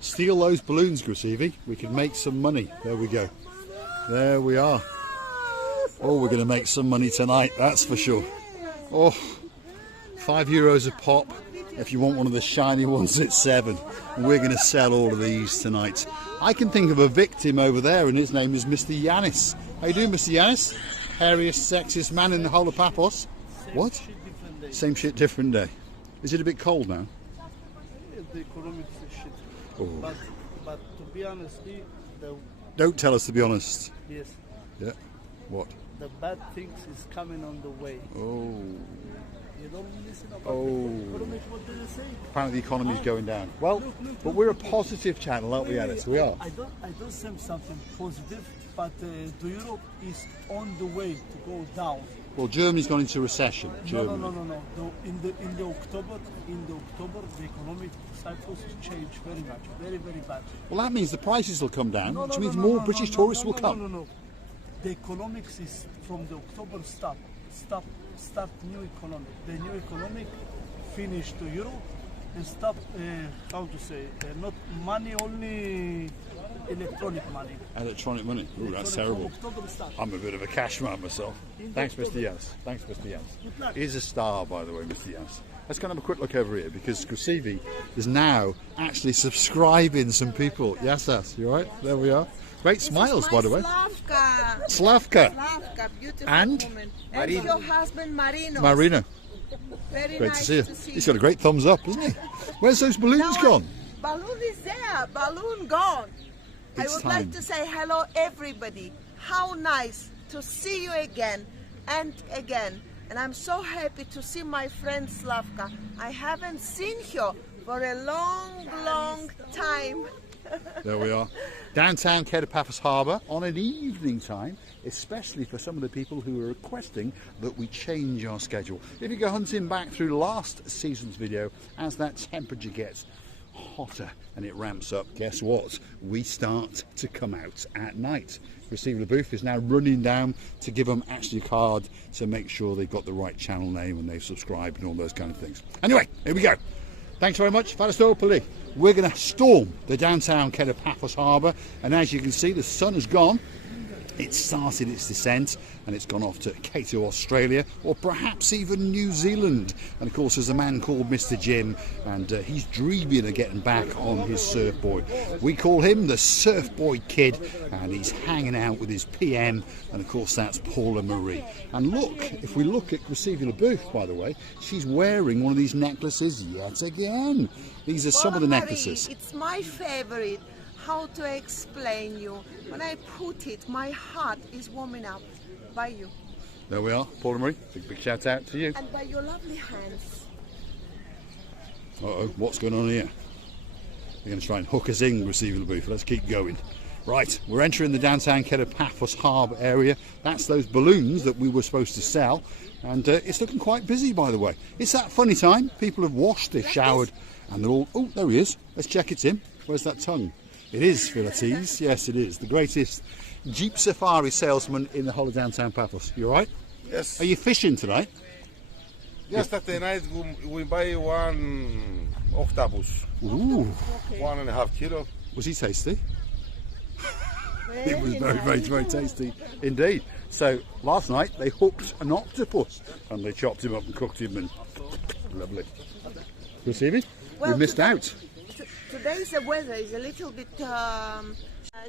Steal those balloons, Grasivi. We can make some money. There we go. There we are. Oh, we're going to make some money tonight, that's for sure. Oh, €5 a pop. If you want one of the shiny ones, it's 7. And we're going to sell all of these tonight. I can think of a victim over there, and his name is Mr. Yanis. How you doing, Mr. Yanis? Hairiest, sexiest man in the whole of Paphos. What? Same shit, different day. Is it a bit cold now? The economics is shit. Oh. But to be honest, Don't tell us to be honest. yes, Yeah. What? the bad things is coming on the way. Oh. You don't listen about Oh. the economics. What do they say? Apparently the economy's going down. Well, but we're a positive channel, aren't we, Yanis? We are. I don't say something positive, but the Europe is on the way to go down. Well, Germany's gone into recession. Germany. No. In the October, the economic cycles change very much, very bad. Well, that means the prices will come down, which means more British tourists will come. No. The economics is from the October start new economic. The new economic finish to Europe and stop. How to say? Not money only. Electronic money. Electronic money. Oh, that's terrible. I'm a bit of a cash man myself. Thanks, Mr. Yanis. Thanks, Mr. Yanis. He's a star, by the way, Mr. Yanis. Let's go and have a quick look over here because Grasivi is now actually subscribing some people. Yes, you all right? There we are. Great smiles, by the way. Slavka. Slavka. Beautiful And? woman. And your husband Marino. Marina. Very Great nice to see you. to see He's got a great thumbs up, hasn't he? Where's those balloons gone? Balloon is there. Balloon gone. It's I would time. like to say hello everybody. How nice to see you again and again. And I'm so happy to see my friend Slavka. I haven't seen her for a long time. There we are. Downtown Kato Paphos Harbour on an evening time, especially for some of the people who are requesting that we change our schedule. If you go hunting back through last season's video, as that temperature gets hotter and it ramps up, guess what? We start to come out at night. Receiver Booth is now running down to give them actually a card to make sure they've got the right channel name and they've subscribed and all those kind of things. Anyway, here we go. Thanks very much. Fadastopoli. We're going to storm the downtown Kato Paphos Harbour, and as you can see, the sun has gone. It started its descent and it's gone off to Kato, Australia, or perhaps even New Zealand. And of course there's a man called Mr. Jim, and he's dreaming of getting back on his surfboard. We call him the Surfboard Kid, and he's hanging out with his PM, and of course that's Paula Marie. And look, if we look at Grasivi Booth, by the way, she's wearing one of these necklaces yet again. These are some of the necklaces. It's my favorite. How to explain you? When I put it, my heart is warming up by you. There we are, Paula Marie. Big shout out to you. And by your lovely hands. Uh-oh, what's going on here? They're going to try and hook us in, Grasivi Booth. Let's keep going. Right, we're entering the downtown Kato Paphos Harbour area. That's those balloons that we were supposed to sell. And it's looking quite busy, by the way. It's that funny time. People have washed, they've showered, and they're all... Oh, there he is. Let's check it's him. Where's that tongue? It is Philates, yes it is. The greatest Jeep Safari salesman in the whole of downtown Paphos. You alright? Yes. Are you fishing tonight? Yesterday night we buy one octopus. Ooh. 1.5 kilo. Was he tasty? It was very tasty indeed. So last night they hooked an octopus and they chopped him up and cooked him, and lovely. Grasivi, we missed out. Today's the weather is a little bit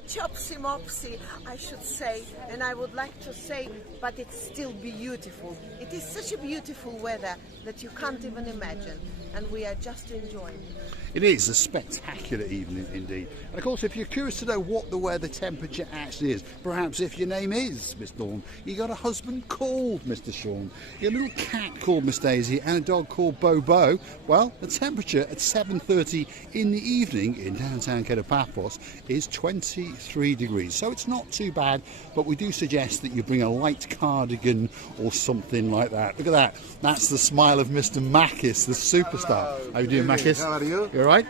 chopsy-mopsy, I should say, and I would like to say, but it's still beautiful. It is such a beautiful weather that you can't even imagine, and we are just enjoying it. It is a spectacular evening indeed. And of course, if you're curious to know what the weather temperature actually is, perhaps if your name is Miss Dawn, you got a husband called Mr. Sean, you got a little cat called Miss Daisy, and a dog called Bobo, well, the temperature at 7:30 in the evening in downtown Kato Paphos is 23 degrees. So it's not too bad, but we do suggest that you bring a light cardigan or something like that. Look at that. That's the smile of Mr. Makis, the superstar. How you doing, Makis? How are you? You all right?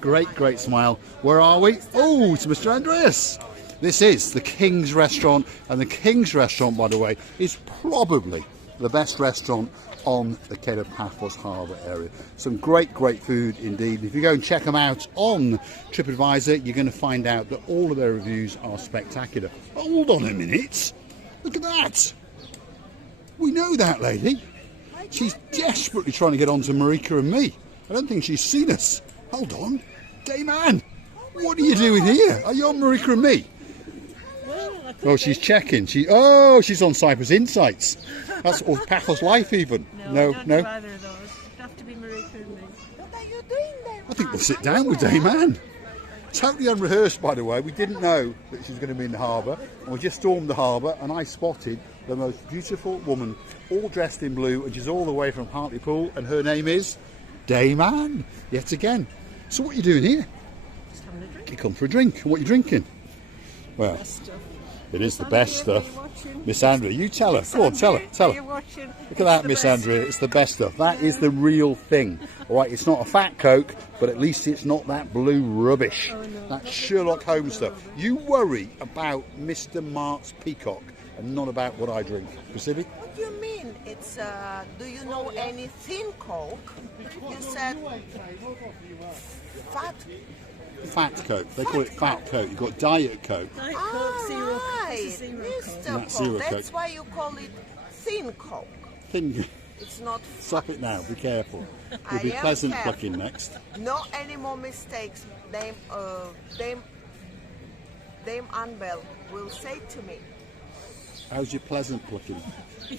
Great smile. Where are we? Oh, it's Mr. Andreas. This is the King's Restaurant, and the King's Restaurant, by the way, is probably the best restaurant on the Kato Paphos Harbour area. Some great food indeed. If you go and check them out on TripAdvisor, you're going to find out that all of their reviews are spectacular. Hold on a minute. Look at that. We know that lady. She's desperately trying to get on to Marika and me. I don't think she's seen us. Hold on. Dame Anne, what are you doing here? Are you on Marika and me? Oh, she's checking. She's on Cyprus Insights. That's or Paphos Life even. No. Either of those. It'd have to be Marika and me. What are you doing there? I think we'll sit down with Dame Anne. Totally unrehearsed, by the way. We didn't know that she was going to be in the harbour. And we just stormed the harbour, and I spotted the most beautiful woman, all dressed in blue, and she's all the way from Hartlepool, and her name is Dame Anne, yet again. So what are you doing here? Just having a drink. You come for a drink. What are you drinking? Well, it is the best stuff. Miss Andrea, you tell her. Go on, tell her. Are you watching? Look at that, Miss Andrea. It's the best stuff. That is the real thing. All right, it's not a fat Coke, but at least it's not that blue rubbish. That Sherlock Holmes stuff. You worry about Mr. Mark's Peacock and not about what I drink. Pacific? What do you mean? It's, do you know any thin Coke? You said Fat Coke. They call it Fat Coke. You've got Diet Coke. Diet Coke, zero. right, This is zero Coke. Mr. That's Coke. zero That's Coke. why you call it thin Coke. Thing. It's not Stop it now. Be careful. You'll I be am pleasant careful. plucking next. No any more mistakes. Dame Annabelle will say to me, How's your pleasant plucking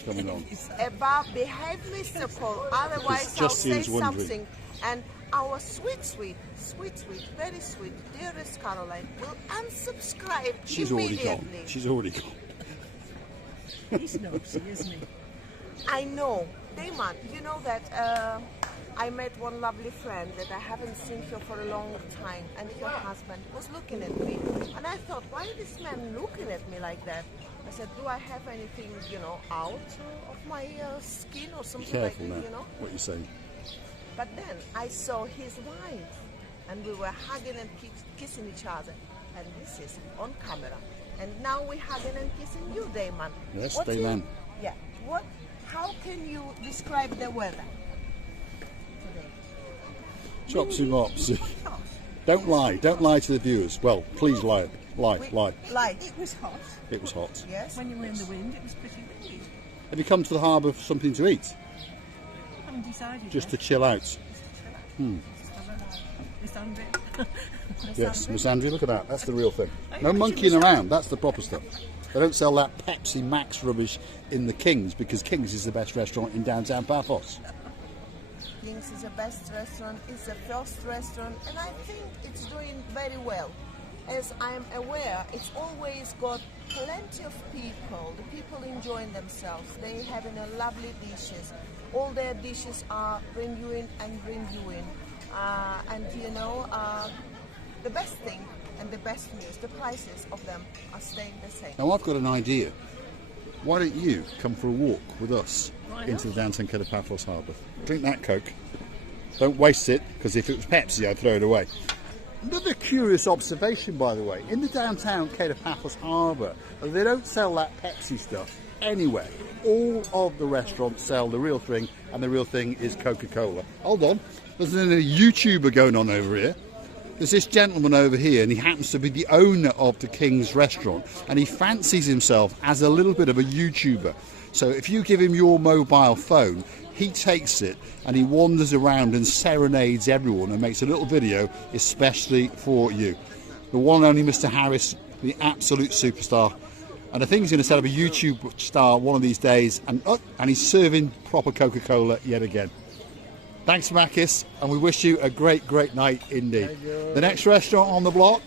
coming on? about behave, Mr. Paul, otherwise I'll say Justine's wondering. something. And our sweet, very sweet, dearest Caroline will unsubscribe She's already immediately. gone. She's already gone. He's nosy, isn't he? I know. Damon, you know that I met one lovely friend that I haven't seen her for a long time, and her husband was looking at me. And I thought, why is this man looking at me like that? I said, do I have anything, out of my skin or Be something like careful that, now. What you're saying. But then I saw his wife, and we were hugging and kissing each other. And this is on camera. And now we're hugging and kissing you, Damon. Yes, What do Damon. you- Yeah. How can you describe the weather today? Chopsy mopsy. Don't lie. Don't lie to the viewers. Well, please lie. Lie. Like, It was hot. It was hot. yes. When you were in the wind, it was pretty windy. Have you come to the harbour for something to eat? Haven't decided Just to yet. chill out? Just have a Miss Andrea. Yes, Miss Andrea, look at that. That's the real thing. No monkeying around. That's the proper stuff. They don't sell that Pepsi Max rubbish in the King's, because King's is the best restaurant in downtown Paphos. King's is the best restaurant, it's the first restaurant, and I think it's doing very well. As I'm aware, it's always got plenty of people, the people enjoying themselves, they having a lovely dishes. All their dishes are renewing and renewing. The best thing and the best news, the prices of them are staying the same. Now, I've got an idea. Why don't you come for a walk with us Why into not? the downtown Kato Paphos Harbour? Drink that Coke. Don't waste it, because if it was Pepsi, I'd throw it away. Another curious observation, by the way, in the downtown Kato Paphos Harbour, they don't sell that Pepsi stuff anywhere. All of the restaurants sell the real thing, and the real thing is Coca-Cola. Hold on, there's a YouTuber going on over here. There's this gentleman over here, and he happens to be the owner of the King's restaurant, and he fancies himself as a little bit of a YouTuber. So if you give him your mobile phone, he takes it and he wanders around and serenades everyone and makes a little video especially for you. The one and only Mr. Harris, the absolute superstar. And I think he's going to set up a YouTube star one of these days, and he's serving proper Coca-Cola yet again. Thanks, Makis, and we wish you a great night indeed. The next restaurant on the block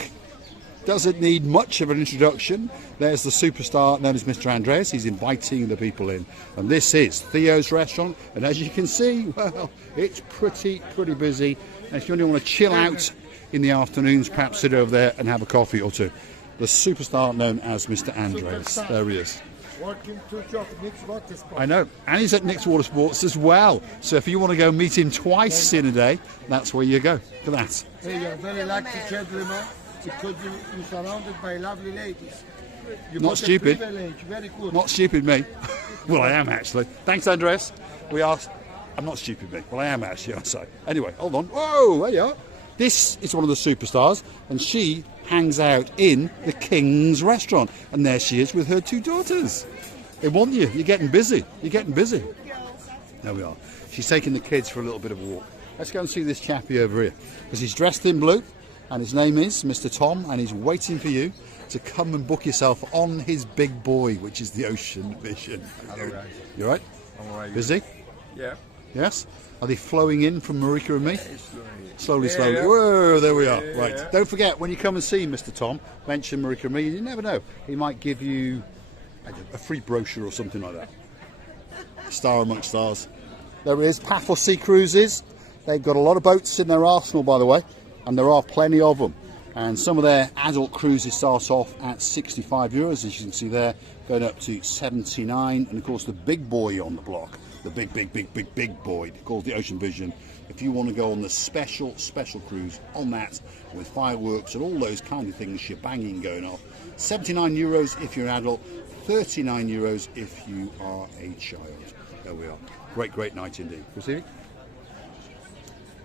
doesn't need much of an introduction. There's the superstar known as Mr. Andreas. He's inviting the people in. And this is Theo's restaurant. And as you can see, well, it's pretty busy. And if you only want to chill out in the afternoons, perhaps sit over there and have a coffee or two. The superstar known as Mr. Andreas. There he is. Working to job, Nick's Water Sports. I know, and he's at Nick's Water Sports as well. So if you want to go meet him twice in a day, that's where you go. Look at that. Hey, you're very lucky gentleman because you're surrounded by lovely ladies. You Not got a stupid. privilege, very good. Not stupid, me. Well, I am actually. Thanks, Andres. We are. I'm not stupid, Mick. Well, I am actually, I'd say. Anyway, hold on. Whoa, there you are. This is one of the superstars, and she hangs out in the King's restaurant. And there she is with her 2 daughters. They want you. You're getting busy. You're getting busy. There we are. She's taking the kids for a little bit of a walk. Let's go and see this chappie over here. Because he's dressed in blue, and his name is Mr. Tom, and he's waiting for you to come and book yourself on his big boy, which is the Ocean Vision. You all right? I'm all right. Busy? Yeah. Yes? Are they flowing in from Marika and me? Slowly, Yeah, slowly. yeah. Whoa, there we are. Yeah, Right. yeah. Don't forget, when you come and see Mr. Tom, mention Marika and me. You never know. He might give you a free brochure or something like that. Star amongst stars. There is Paphos Sea Cruises. They've got a lot of boats in their arsenal, by the way, and there are plenty of them. And some of their adult cruises start off at €65, as you can see there, going up to 79. And of course, the big boy on the block, the big boy, called the Ocean Vision. If you want to go on the special cruise on that with fireworks and all those kind of things, shebbanging going off, €79 if you're an adult, €39 if you are a child. There we are. Great night indeed. Christine?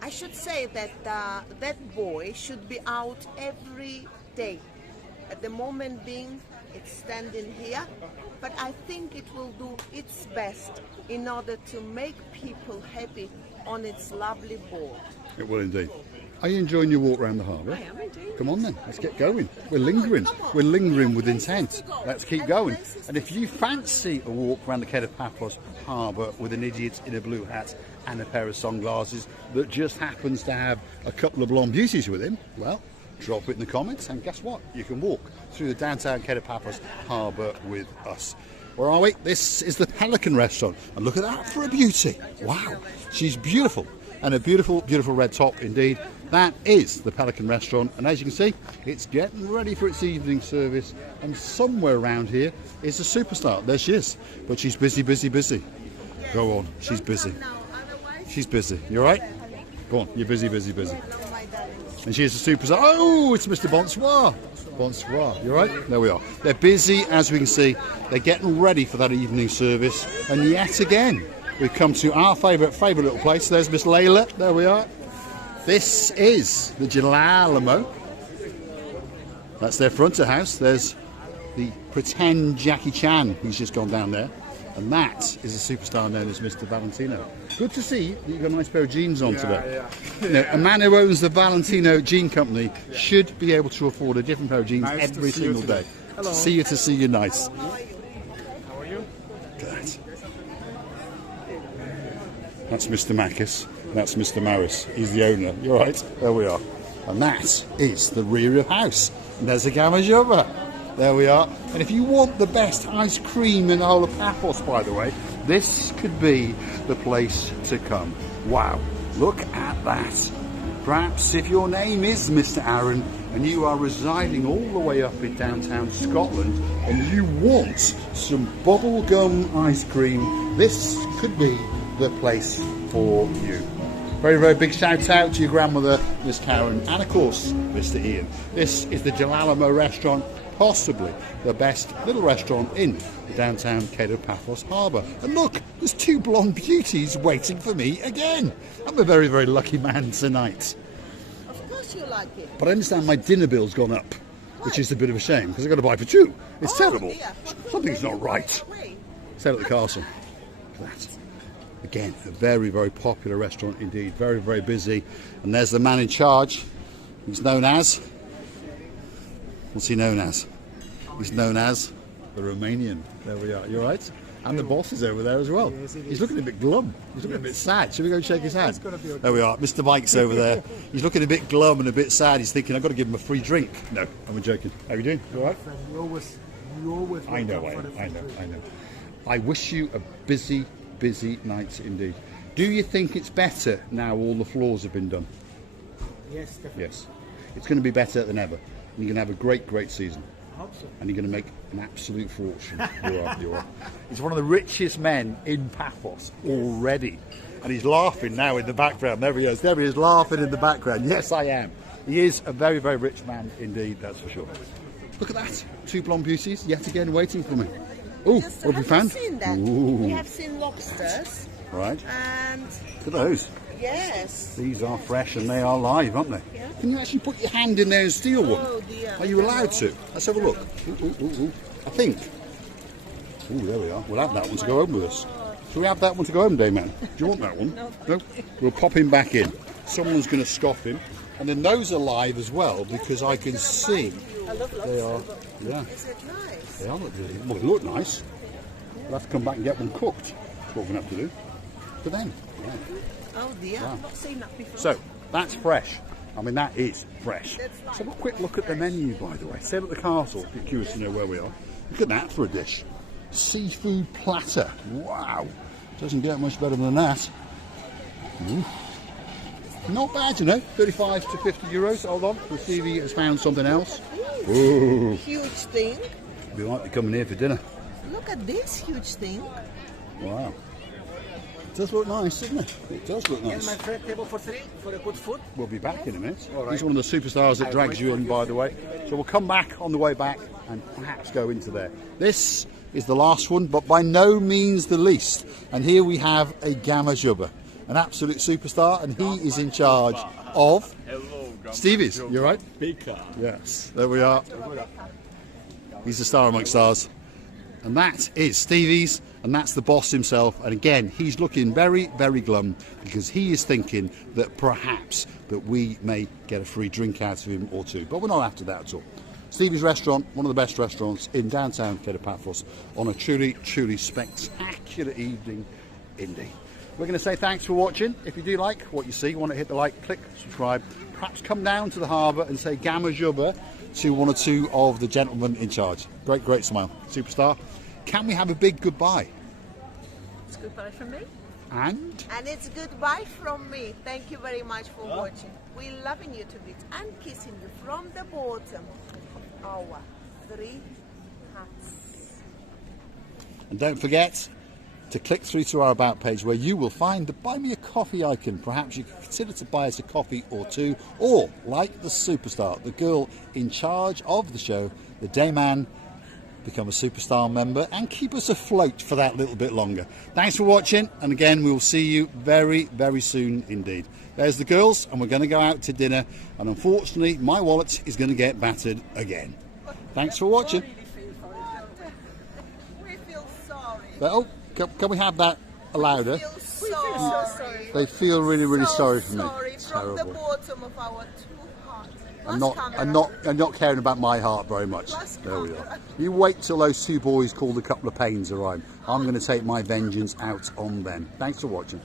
I should say that that boy should be out every day. At the moment being, it's standing here, but I think it will do its best in order to make people happy on its lovely board. It will indeed. Are you enjoying your walk around the harbour? I am indeed. Come on then, let's get going. We're lingering. We're lingering with intent. Let's keep going. And if you fancy a walk around the Kato Paphos Harbour with an idiot in a blue hat and a pair of sunglasses that just happens to have a couple of blonde beauties with him, well, drop it in the comments, and guess what? You can walk through the downtown Kato Paphos Harbour with us. Where are we? This is the Pelican restaurant, and look at that for a beauty. Wow, she's beautiful, and a beautiful red top indeed. That is the Pelican restaurant, and as you can see, it's getting ready for its evening service, and somewhere around here is a superstar. There she is, but she's busy. Go on, she's busy. She's busy. You all right? Go on, you're busy. And she's a superstar. Oh, it's Mr. Bonsoir. You all right? There we are. They're busy, as we can see. They're getting ready for that evening service. And yet again, we've come to our favourite little place. There's Miss Layla. There we are. This is the Jalalamo. That's their front of house. There's the pretend Jackie Chan, who's just gone down there. And that is a superstar known as Mr. Valentino. Good to see that you've got a nice pair of jeans on today. Yeah. You know, a man who owns the Valentino Jean Company should be able to afford a different pair of jeans Nice to every see you single today. day. Hello. To see you nice. How are you? Good. That's Mr. Makis. That's Mr. Maris. He's the owner. You're right. There we are. And that is the rear of house. And there's a Gamajova. There we are. And if you want the best ice cream in the whole of Paphos, by the way, this could be the place to come. Wow, look at that. Perhaps if your name is Mr. Aaron and you are residing all the way up in downtown Scotland and you want some bubblegum ice cream, this could be the place for you. Very big shout out to your grandmother, Miss Karen, and of course, Mr. Ian. This is the Jalalamo restaurant, possibly the best little restaurant in the downtown Kato Paphos Harbour. And look, there's 2 blonde beauties waiting for me again. I'm a very lucky man tonight. Of course you like it. But I understand my dinner bill's gone up, which is a bit of a shame because I've got to buy for 2. It's terrible. Dear. Something's not right. Stay at the castle. That. Again, a very popular restaurant indeed. Very busy. And there's the man in charge. He's known as... What's he known as? He's known as the Romanian. There we are. You all right? And the boss is over there as well. He's looking a bit glum. He's looking a bit sad. Should we go and shake his hand? There we are. Mr. Mike's over there. He's looking a bit glum and a bit sad. He's thinking, I've got to give him a free drink. No, I'm joking. How are you doing? You all right? You always. I know. I wish you a busy night indeed. Do you think it's better now all the floors have been done? Yes, definitely. Yes. It's going to be better than ever. And you're going to have a great season. I hope so. And you're going to make an absolute fortune. You are. He's one of the richest men in Paphos already. And he's laughing now in the background. There he is laughing in the background. Yes, I am. He is a very rich man indeed, that's for sure. Look at that. 2 blonde beauties yet again waiting for me. Oh, what have we found? Seen that? Ooh. We have seen lobsters. Right. And Look at those. yes. These are fresh and they are live, aren't they? Yeah. Can you actually put your hand in there and steal one? Oh dear. Are you allowed to? Let's have a look. Ooh, ooh, ooh, ooh. I think. Oh, there we are. We'll have that one to go home with us. Shall we have that one to go home, Dayman? Do you want that one? No. We'll pop him back in. Someone's going to scoff him. And then those are live as well because I can see they are. Yeah, Is it nice? they are. Well, they look nice. We'll have to come back and get one cooked. That's what we're going to have to do. But then, yeah. Oh dear. Wow. I've not seen that before. So that's fresh. I mean, that is fresh. Let's have a quick look at the menu, by the way. Same at the castle. Be curious to know where we are. Look at that for a dish. Seafood platter. Wow. Doesn't get much better than that. Ooh. Not bad, you know. 35 to 50 euros. Hold on. The TV has found something else. Ooh. Huge thing. We might be coming here for dinner. Look at this huge thing. Wow. It does look nice, doesn't it? It does look nice. My friend, table for 3 for a good food. We'll be back in a minute. All right. He's one of the superstars that drags you in, by the way. So we'll come back on the way back and perhaps go into there. This is the last one, but by no means the least. And here we have a Gamma Jubba, an absolute superstar, and he is in charge of Stevie's. You right? Yes, there we are. He's a star amongst stars. And that is Stevie's, and that's the boss himself. And again, he's looking very, very glum because he is thinking that perhaps that we may get a free drink out of him or two. But we're not after that at all. Stevie's restaurant, one of the best restaurants in downtown Kato Paphos, on a truly, truly spectacular evening indeed. We're going to say thanks for watching. If you do like what you see, you want to hit the like, click, subscribe. Perhaps come down to the harbour and say Gamma Jubba to one or two of the gentlemen in charge. Great, great smile. Superstar. Can we have a big goodbye? It's goodbye from me. And And it's goodbye from me. Thank you very much for watching. We're loving you to bits and kissing you from the bottom of our 3 hearts. And don't forget to click through to our About page where you will find the Buy Me a Coffee icon. Perhaps you could consider to buy us a coffee or two, or like the superstar, the girl in charge of the show, the Dayman, become a superstar member and keep us afloat for that little bit longer. Thanks for watching, and again we will see you very, very soon indeed. There's the girls, and we're going to go out to dinner, and unfortunately my wallet is going to get battered again. Thanks for watching. We feel sorry. Oh, can we have that louder? We feel sorry. They feel really, really So sorry for me. sorry from the Terrible. bottom of our 2 hearts. I'm Plus not, camera. I'm not caring about my heart very much. Plus There we are. camera. You wait till those 2 boys called a couple of pains arrive. I'm going to take my vengeance out on them. Thanks for watching.